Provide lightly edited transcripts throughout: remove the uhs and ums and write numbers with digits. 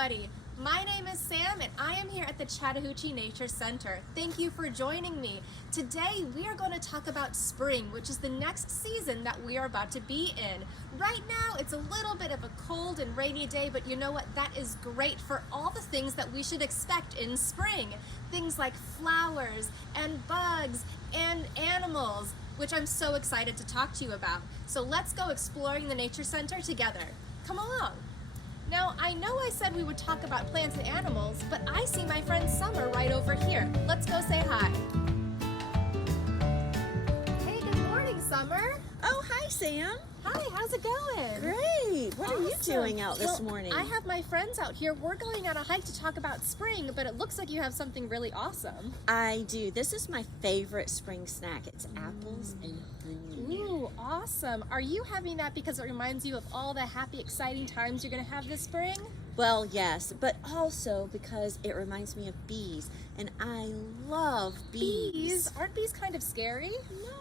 everybody. My name is Sam and I am here at the Chattahoochee Nature Center. Thank you for joining me. Today we are going to talk about spring, which is the next season that we are about to be in. Right now it's a little bit of a cold and rainy day, but you know what? That is great for all the things that we should expect in spring. Things like flowers and bugs and animals, which I'm so excited to talk to you about. So let's go exploring the Nature Center together. Come along. Now, I know I said we would talk about plants and animals, but I see my friend Summer right over here. Let's go say hi. Hey, good morning, Summer. Oh, hi, Sam. Hi, how's it going? Great. What are you doing out this Well, morning? I have my friends out here. We're going on a hike to talk about spring, but it looks like you have something really awesome. I do. This is my favorite spring snack. It's apples and honey. Ooh, awesome. Are you having that because it reminds you of all the happy, exciting times you're going to have this spring? Well, yes, but also because it reminds me of bees, and I love bees. Bees? Aren't bees kind of scary?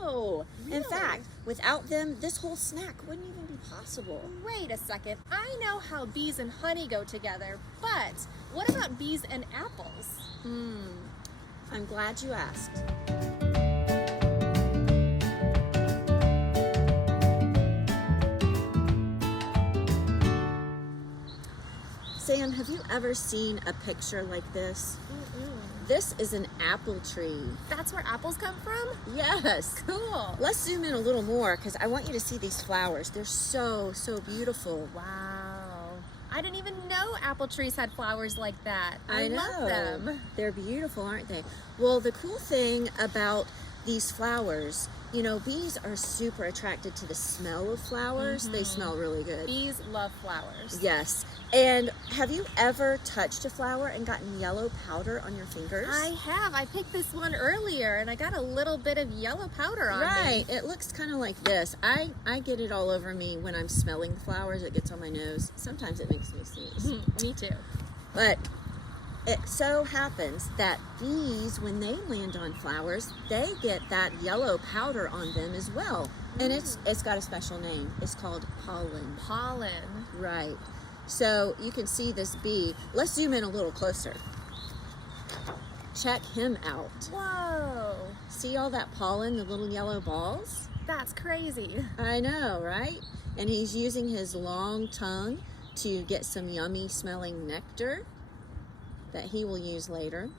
No. In Really? fact, without them, this whole snack wouldn't even be possible. Wait a second. I know how bees and honey go together, but what about bees and apples? I'm glad you asked. Sam, have you ever seen a picture like this? This is an apple tree. That's where apples come from? Yes. Cool. Let's zoom in a little more because I want you to see these flowers. They're so beautiful. Wow. I didn't even know apple trees had flowers like that. I know. love them. They're beautiful, aren't they? Well, the cool thing about these flowers, you know, bees are super attracted to the smell of flowers. They smell really good. Bees love flowers. Yes. And have you ever touched a flower and gotten yellow powder on your fingers? I have. I picked this one earlier and I got a little bit of yellow powder on me. Right. It looks kind of like this. I get it all over me when I'm smelling the flowers. It gets on my nose. Sometimes it makes me sneeze. Me too. But it so happens that bees, when they land on flowers, they get that yellow powder on them as well. And it's got a special name. It's called pollen. Pollen. Right. So you can see this bee. Let's zoom in a little closer. Check him out. Whoa. See all that pollen, the little yellow balls? That's crazy. I know, right? And he's using his long tongue to get some yummy smelling nectar that he will use later.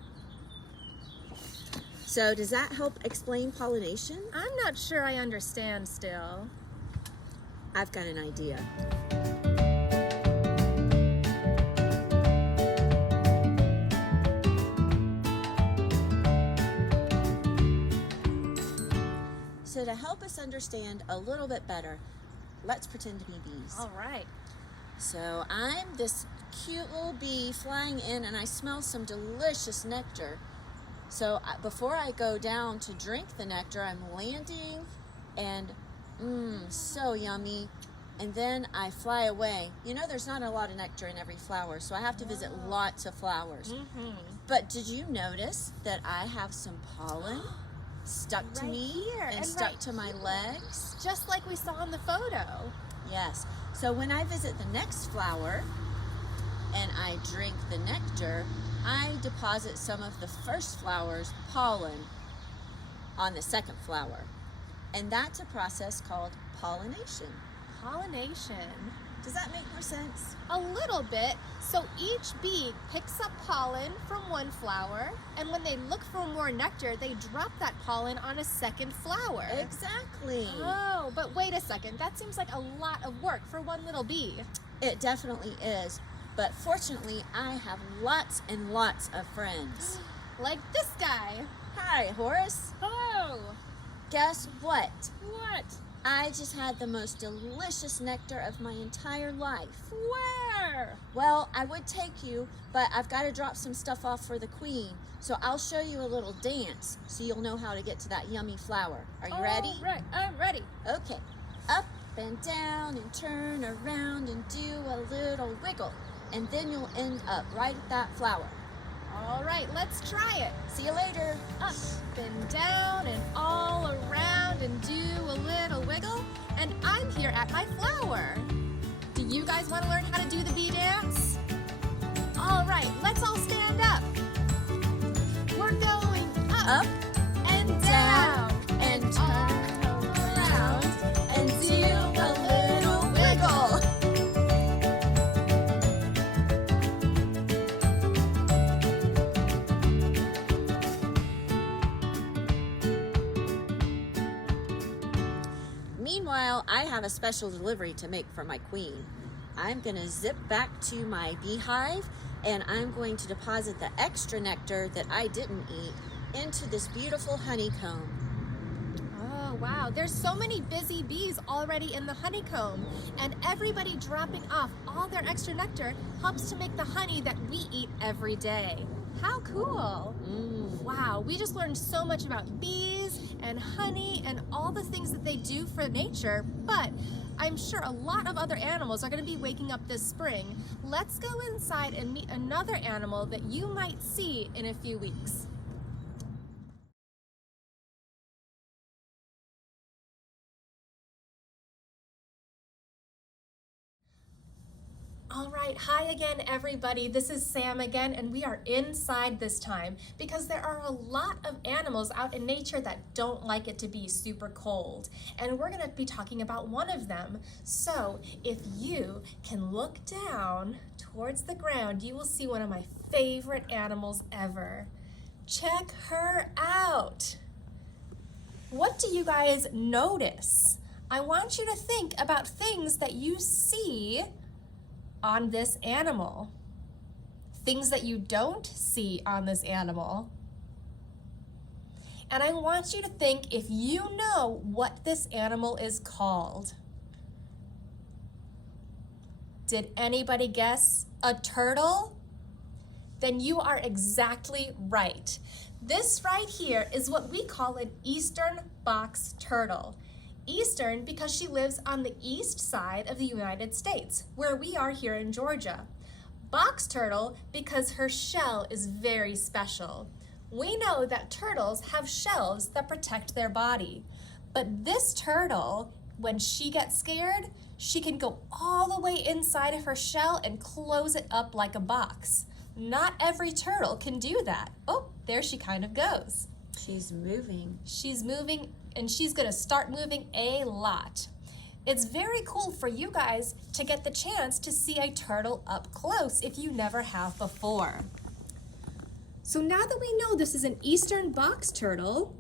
So does that help explain pollination? I'm not sure I understand still. I've got an idea. So to help us understand a little bit better, let's pretend to be bees. All right. So I'm this cute little bee flying in and I smell some delicious nectar. So before I go down to drink the nectar, I'm landing and so yummy. And then I fly away. You know, there's not a lot of nectar in every flower, so I have to visit lots of flowers. But did you notice that I have some pollen stuck to Right me here, and and stuck right to my legs? Just like we saw in the photo. Yes. So when I visit the next flower and I drink the nectar, I deposit some of the first flower's pollen on the second flower. And that's a process called pollination. Pollination. Does that make more sense? A little bit. So each bee picks up pollen from one flower, and when they look for more nectar, they drop that pollen on a second flower. Exactly. Oh, but wait a second. That seems like a lot of work for one little bee. It definitely is. But fortunately, I have lots and lots of friends. Like this guy. Hi, Horace. Oh, Guess what? what? I just had the most delicious nectar of my entire life. Where? Well, I would take you, but I've got to drop some stuff off for the queen. So I'll show you a little dance so you'll know how to get to that yummy flower. Are you ready? All right, I'm ready. Okay. Up and down and turn around and do a little wiggle. And then you'll end up right at that flower. All right, let's try it. See you later. Up and down and all around and do a little wiggle. And I'm here at my flower. Do you guys want to learn how to do the bee dance? All right, let's all stand up. We're going Up and down and turn around and do a little wiggle. Meanwhile, I have a special delivery to make for my queen. I'm going to zip back to my beehive and I'm going to deposit the extra nectar that I didn't eat into this beautiful honeycomb. Oh, wow. There's so many busy bees already in the honeycomb, and everybody dropping off all their extra nectar helps to make the honey that we eat every day. How cool. Wow, we just learned so much about bees and honey and all the things that they do for nature, but I'm sure a lot of other animals are going to be waking up this spring. Let's go inside and meet another animal that you might see in a few weeks. All right, hi again everybody. This is Sam again, and we are inside this time because there are a lot of animals out in nature that don't like it to be super cold. And we're gonna be talking about one of them. So if you can look down towards the ground, you will see one of my favorite animals ever. Check her out. What do you guys notice? I want you to think about things that you see on this animal, things that you don't see on this animal. And I want you to think if you know what this animal is called. Did anybody guess a turtle? Then you are exactly right. This right here is what we call an eastern box turtle. Eastern because she lives on the east side of the United States, where we are here in Georgia. Box turtle because her shell is very special. We know that turtles have shells that protect their body, but this turtle, when she gets scared, she can go all the way inside of her shell and close it up like a box. Not every turtle can do that. Oh, there she kind of goes. She's moving. She's moving, and she's gonna start moving a lot. It's very cool for you guys to get the chance to see a turtle up close if you never have before. So now that we know this is an eastern box turtle,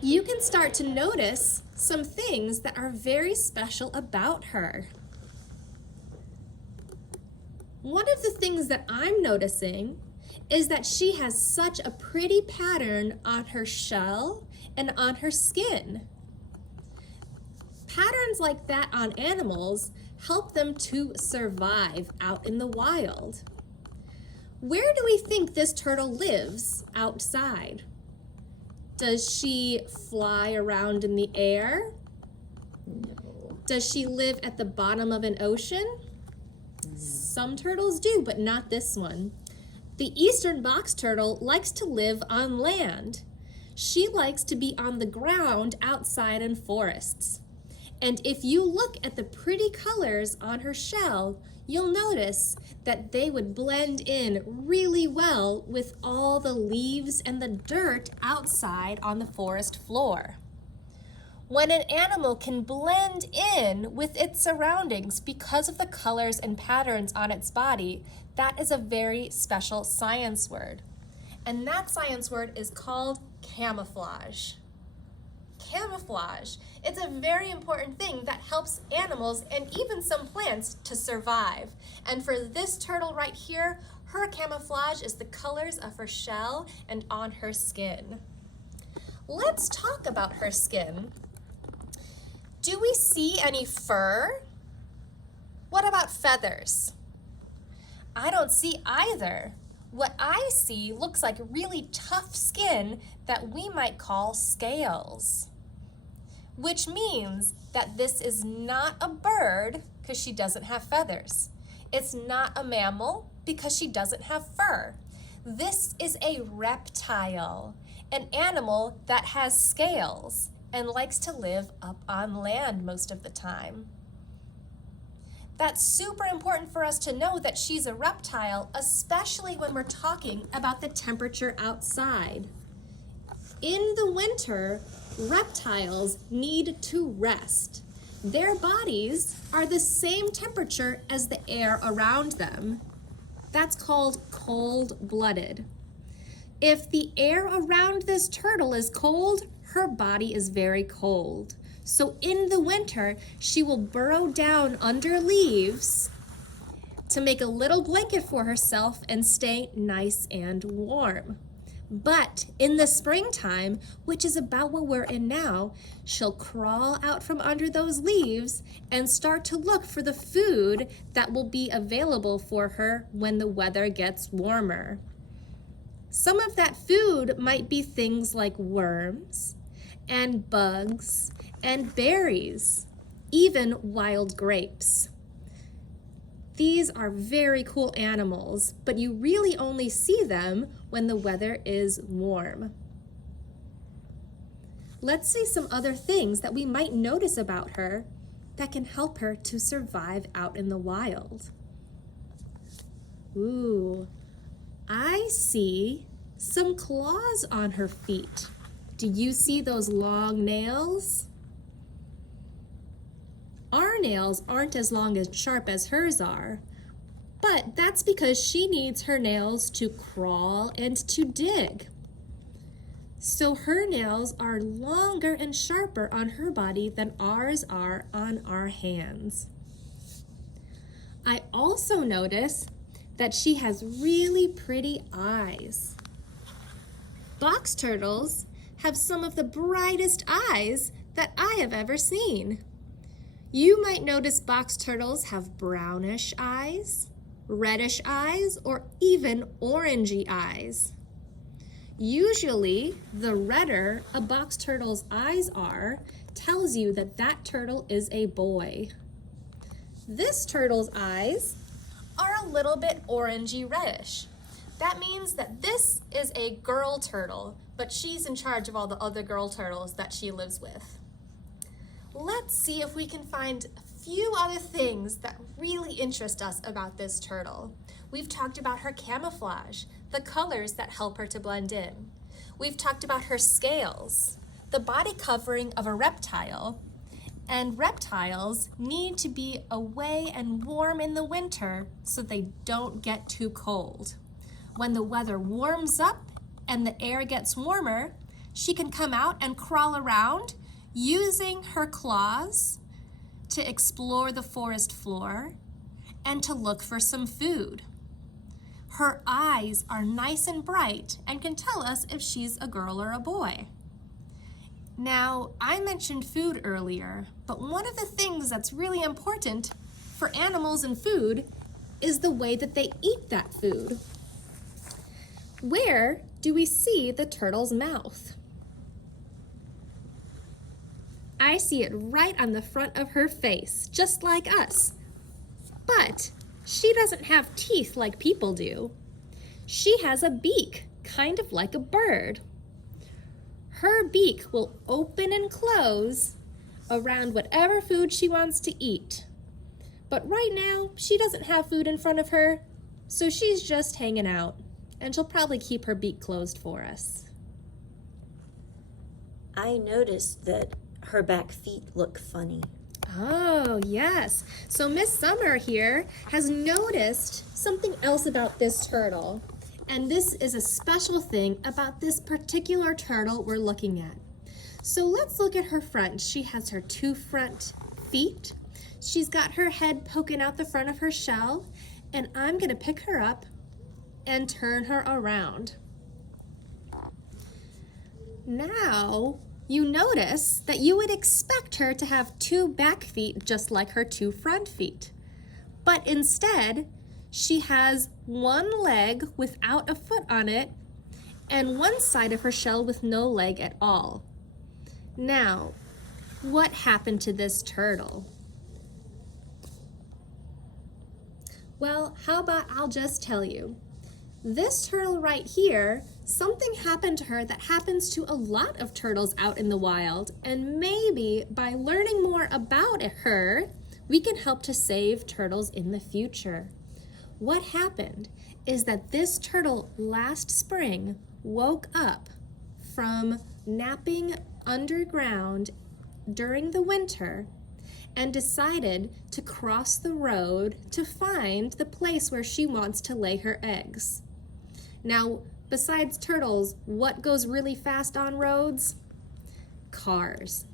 you can start to notice some things that are very special about her. One of the things that I'm noticing is that she has such a pretty pattern on her shell and on her skin. Patterns like that on animals help them to survive out in the wild. Where do we think this turtle lives outside? Does she fly around in the air? No. Does she live at the bottom of an ocean? No. Some turtles do, but not this one. The eastern box turtle likes to live on land. She likes to be on the ground outside in forests. And if you look at the pretty colors on her shell, you'll notice that they would blend in really well with all the leaves and the dirt outside on the forest floor. When an animal can blend in with its surroundings because of the colors and patterns on its body, that is a very special science word. And that science word is called camouflage. Camouflage. It's a very important thing that helps animals and even some plants to survive. And for this turtle right here, her camouflage is the colors of her shell and on her skin. Let's talk about her skin. Do we see any fur? What about feathers? I don't see either. What I see looks like really tough skin that we might call scales, which means that this is not a bird because she doesn't have feathers. It's not a mammal because she doesn't have fur. This is a reptile, an animal that has scales and likes to live up on land most of the time. That's super important for us to know that she's a reptile, especially when we're talking about the temperature outside. In the winter, reptiles need to rest. Their bodies are the same temperature as the air around them. That's called cold-blooded. If the air around this turtle is cold, her body is very cold. So in the winter, she will burrow down under leaves to make a little blanket for herself and stay nice and warm. But in the springtime, which is about what we're in now, she'll crawl out from under those leaves and start to look for the food that will be available for her when the weather gets warmer. Some of that food might be things like worms and bugs and berries, even wild grapes. These are very cool animals, but you really only see them when the weather is warm. Let's see some other things that we might notice about her that can help her to survive out in the wild. Ooh, I see some claws on her feet. Do you see those long nails? Our nails aren't as long and sharp as hers are, but that's because she needs her nails to crawl and to dig. So her nails are longer and sharper on her body than ours are on our hands. I also notice that she has really pretty eyes. Box turtles have some of the brightest eyes that I have ever seen. You might notice box turtles have brownish eyes, reddish eyes, or even orangey eyes. Usually, the redder a box turtle's eyes are tells you that that turtle is a boy. This turtle's eyes are a little bit orangey reddish. That means that this is a girl turtle, but she's in charge of all the other girl turtles that she lives with. Let's see if we can find a few other things that really interest us about this turtle. We've talked about her camouflage, the colors that help her to blend in. We've talked about her scales, the body covering of a reptile, and reptiles need to be away and warm in the winter so they don't get too cold. When the weather warms up and the air gets warmer, she can come out and crawl around using her claws to explore the forest floor and to look for some food. Her eyes are nice and bright and can tell us if she's a girl or a boy. Now, I mentioned food earlier, but one of the things that's really important for animals and food is the way that they eat that food. Where do we see the turtle's mouth? I see it right on the front of her face, just like us. But she doesn't have teeth like people do. She has a beak, kind of like a bird. Her beak will open and close around whatever food she wants to eat. But right now, she doesn't have food in front of her, so she's just hanging out, and she'll probably keep her beak closed for us. I noticed that her back feet look funny. Oh, yes. So Miss Summer here has noticed something else about this turtle. And this is a special thing about this particular turtle we're looking at. So let's look at her front. She has her two front feet. She's got her head poking out the front of her shell. And I'm going to pick her up and turn her around. Now, you notice that you would expect her to have two back feet just like her two front feet. But instead, she has one leg without a foot on it and one side of her shell with no leg at all. Now, what happened to this turtle? Well, how about I'll just tell you. This turtle right here, something happened to her that happens to a lot of turtles out in the wild, and maybe by learning more about her, we can help to save turtles in the future. What happened is that this turtle last spring woke up from napping underground during the winter and decided to cross the road to find the place where she wants to lay her eggs. Now, besides turtles, what goes really fast on roads? Cars.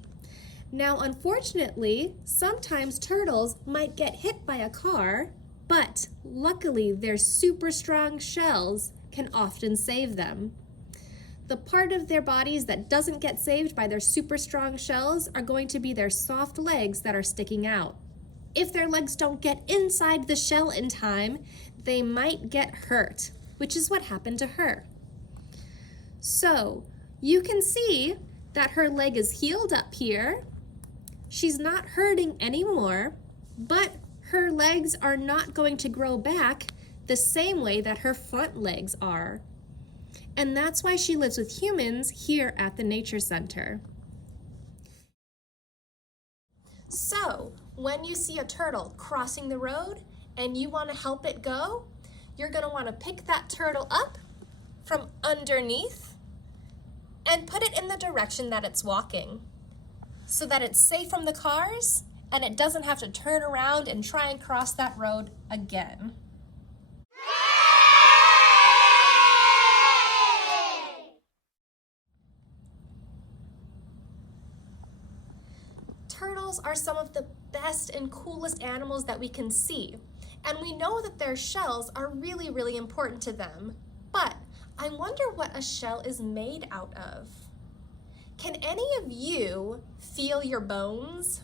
Now, unfortunately, sometimes turtles might get hit by a car, but luckily their super strong shells can often save them. The part of their bodies that doesn't get saved by their super strong shells are going to be their soft legs that are sticking out. If their legs don't get inside the shell in time, they might get hurt, which is what happened to her. So you can see that her leg is healed up here. She's not hurting anymore, but her legs are not going to grow back the same way that her front legs are. And that's why she lives with humans here at the Nature Center. So, when you see a turtle crossing the road and you want to help it go, you're going to want to pick that turtle up from underneath and put it in the direction that it's walking so that it's safe from the cars and it doesn't have to turn around and try and cross that road again. Turtles are some of the best and coolest animals that we can see, and we know that their shells are really, really important to them. But I wonder what a shell is made out of. Can any of you feel your bones?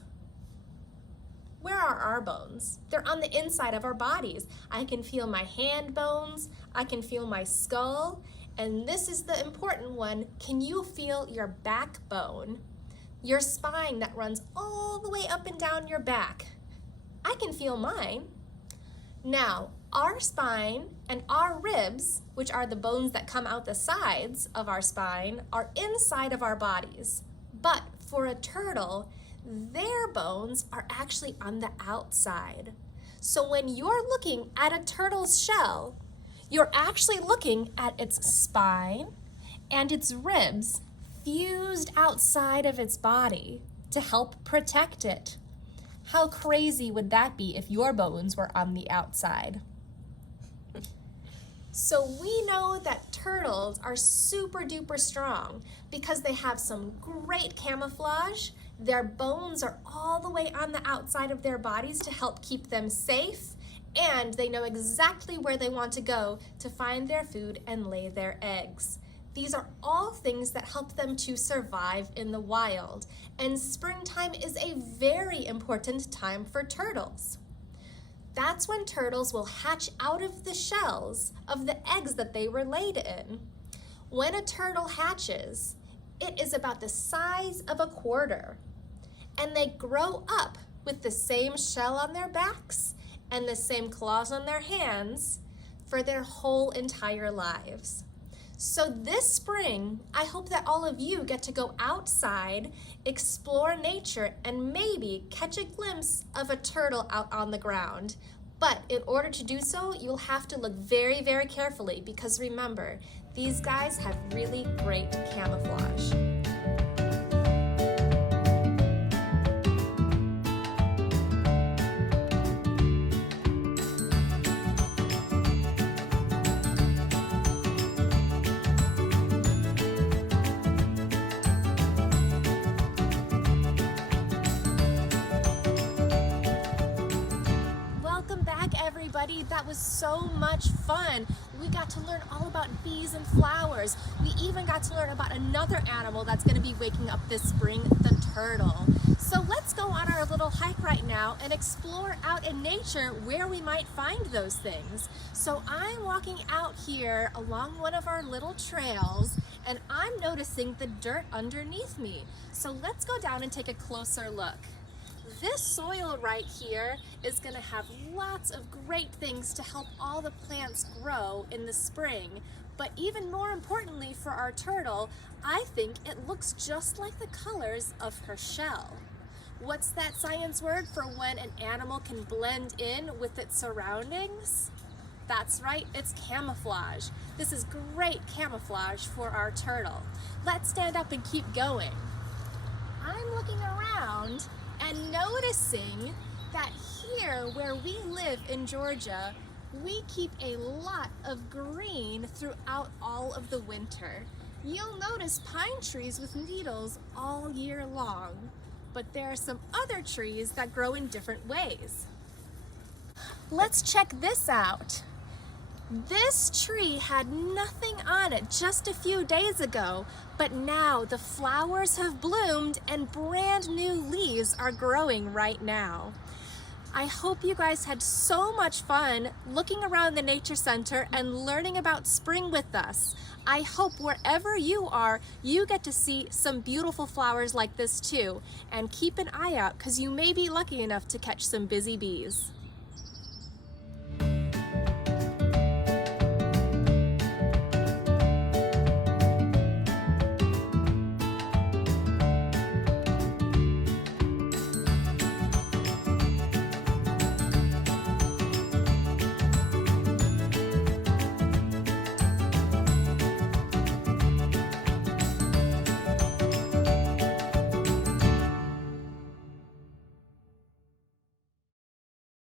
Where are our bones? They're on the inside of our bodies. I can feel my hand bones, I can feel my skull, and this is the important one. Can you feel your backbone? Your spine that runs all the way up and down your back. I can feel mine. Now, our spine and our ribs, which are the bones that come out the sides of our spine, are inside of our bodies. But for a turtle, their bones are actually on the outside. So when you're looking at a turtle's shell, you're actually looking at its spine and its ribs fused outside of its body to help protect it. How crazy would that be if your bones were on the outside? So we know that turtles are super duper strong because they have some great camouflage. Their bones are all the way on the outside of their bodies to help keep them safe, and they know exactly where they want to go to find their food and lay their eggs. These are all things that help them to survive in the wild, and springtime is a very important time for turtles. That's when turtles will hatch out of the shells of the eggs that they were laid in. When a turtle hatches, it is about the size of a quarter, and they grow up with the same shell on their backs and the same claws on their hands for their whole entire lives. So this spring, I hope that all of you get to go outside, explore nature, and maybe catch a glimpse of a turtle out on the ground. But in order to do so, you'll have to look very, very carefully because remember, these guys have really great camouflage. Everybody, that was so much fun. We got to learn all about bees and flowers. We even got to learn about another animal that's going to be waking up this spring, the turtle. So let's go on our little hike right now and explore out in nature where we might find those things. So I'm walking out here along one of our little trails and I'm noticing the dirt underneath me. So let's go down and take a closer look. This soil right here is going to have lots of great things to help all the plants grow in the spring. But even more importantly for our turtle, I think it looks just like the colors of her shell. What's that science word for when an animal can blend in with its surroundings? That's right, it's camouflage. This is great camouflage for our turtle. Let's stand up and keep going. I'm looking around and noticing that here where we live in Georgia, we keep a lot of green throughout all of the winter. You'll notice pine trees with needles all year long, but there are some other trees that grow in different ways. Let's check this out. This tree had nothing on it just a few days ago, but now the flowers have bloomed and brand new leaves are growing right now. I hope you guys had so much fun looking around the Nature Center and learning about spring with us. I hope wherever you are, you get to see some beautiful flowers like this too. And keep an eye out because you may be lucky enough to catch some busy bees.